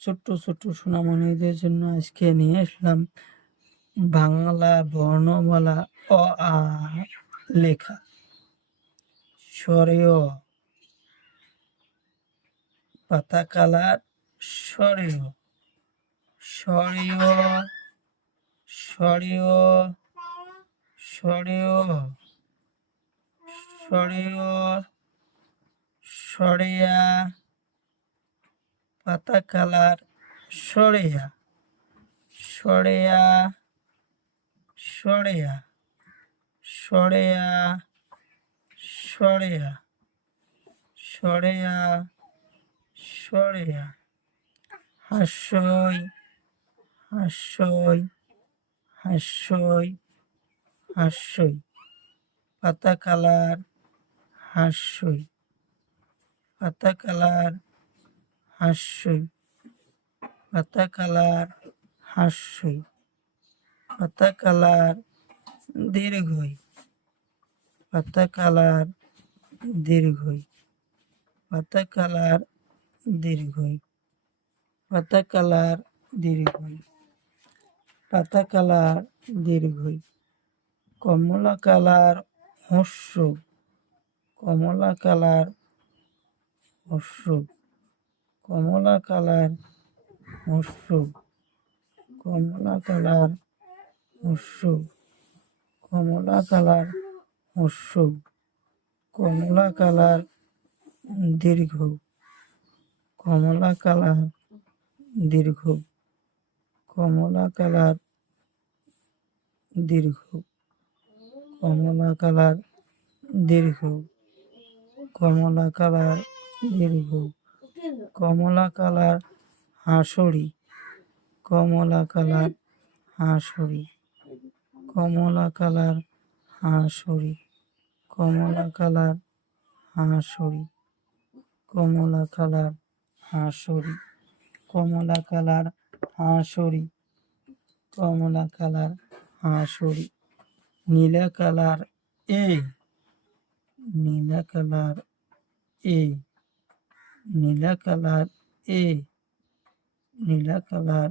ছোট্ট ছোট্ট সোনামণিদের জন্য আজকে নিয়ে আসলাম বাংলা বর্ণমালা অ আ লেখা। স্বরেয় পাতা কালার স্বরেয় স্বরেয় স্বরেয় স্বরেয় স্বরেয় সরেয়া পাতা কালার সরেয়া সরেয়া সরেয়া সরেয়া সরেয়া সরেয়া সরেয়া হাস্যই হাস্যই হাস্যই হাস্যই পাতা কালার হাস্যই পাতা কালার হাস্যই পাতা কালার হাস্যই পাতা কালার দীর্ঘই পাতা কালার দীর্ঘই পাতা কালার দীর্ঘই পাতা কালার দীর্ঘই পাতা কালার দীর্ঘই কমলা কালার হস্য কমলা কালার হস্য কমলা কালার হস্য কমলা কালার হস্য কমলা কালার হস্য কমলা কালার দীর্ঘ কমলা কালার দীর্ঘ কমলা কালার দীর্ঘ কমলা কালার দীর্ঘ কমলা কালার দীর্ঘ কমলা কালার হাঁসুরি কমলা কালার হাঁসুরি কমলা কালার হাঁসুরি কমলা কালার হাঁসুরি কমলা কালার হাঁসুরি কমলা কালার হাঁসুরি কমলা কালার হাঁসুরি নীলা কালার নীলা কালার নীলা কালার নীলা কালার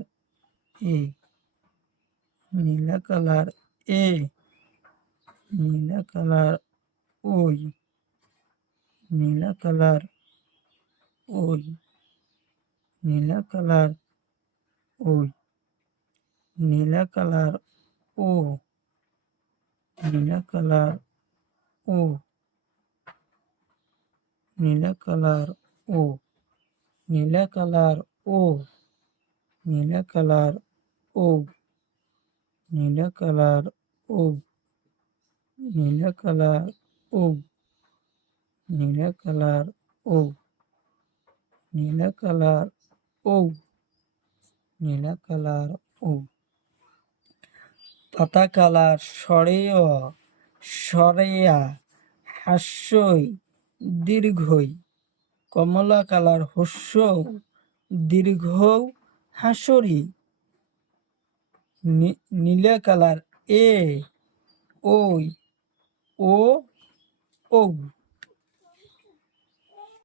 নীলা কালার নীলা কালার ওই নীলা কালার ওই নীলা কালার ওই নীলা কালার ও নীলা কালার ও নীলা কালার ও নীলা কালার ও নীলা কালার ও নীলা colour ও নীলা colour ও নীলা colour ও নীলা colour ও নীলা colour ও পাতা colour সরেয় সরেয়া হাস্যই দীর্ঘই কমলা কালার হস্য দীর্ঘ হাঁসুরি নীলা কালার ওই ও ও